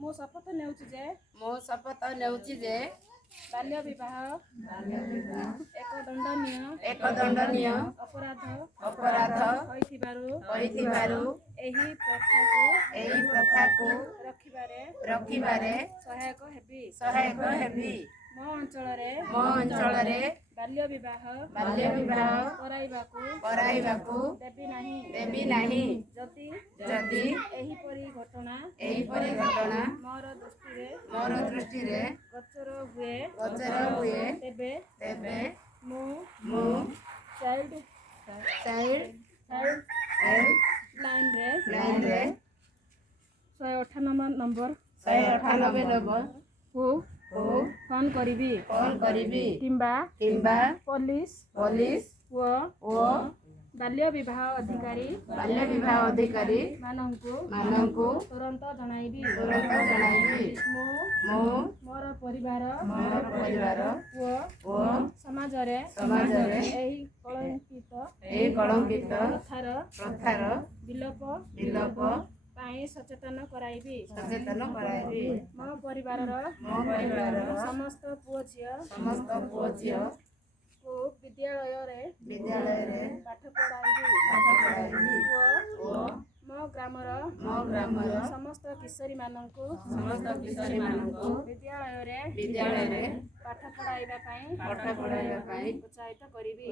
ମୁଁ ଶପଥ ନେଉଛି ଯେ ବାଲ୍ୟ ବିବାହ ଏକ ଦଣ୍ଡନୀୟ ଅପରାଧ ହୋଇଥିବାରୁ ଏହି ପ୍ରଥାକୁ ରଖିବାରେ ସହାୟକ ହେବି। ମୋ ଅଞ୍ଚଳରେ ବାଲ୍ୟ ବିବାହ କରାଇବାକୁ ଦେବି ନାହିଁ। ଯଦି ଏହିପରି ଘଟଣା ମୋର ଦୃଷ୍ଟିରେ ଗୋଚର ହୁଏ ତେବେ ମୁଁ ଚାଇଲ୍ଡ ଲାଇନରେ 198 ନମ୍ବରକୁ ଫୋନ୍ କରିବି କିମ୍ବା ପୋଲିସ ଓ ବାଲ୍ୟ ବିବାହ ଅଧିକାରୀ ମାନଙ୍କୁ ତୁରନ୍ତ ଜଣାଇବି। ମୁଁ ମୋର ପରିବାର ଓ ସମାଜରେ ଏହି କଳଙ୍କିତ ପ୍ରଥାର ବିଲୋପ ପାଇଁ ସଚେତନ କରାଇବି। ମୋ ପରିବାରର ସମସ୍ତ ପୁଅ ଝିଅକୁ ବିଦ୍ୟାଳୟରେ ପାଠ ପଢ଼ାଇବି ଓ ମୋ ଗ୍ରାମର ସମସ୍ତ କିଶୋରୀମାନଙ୍କୁ ବିଦ୍ୟାଳୟରେ ପାଠ ପଢ଼ାଇବା ପାଇଁ ଉତ୍ସାହିତ କରିବି।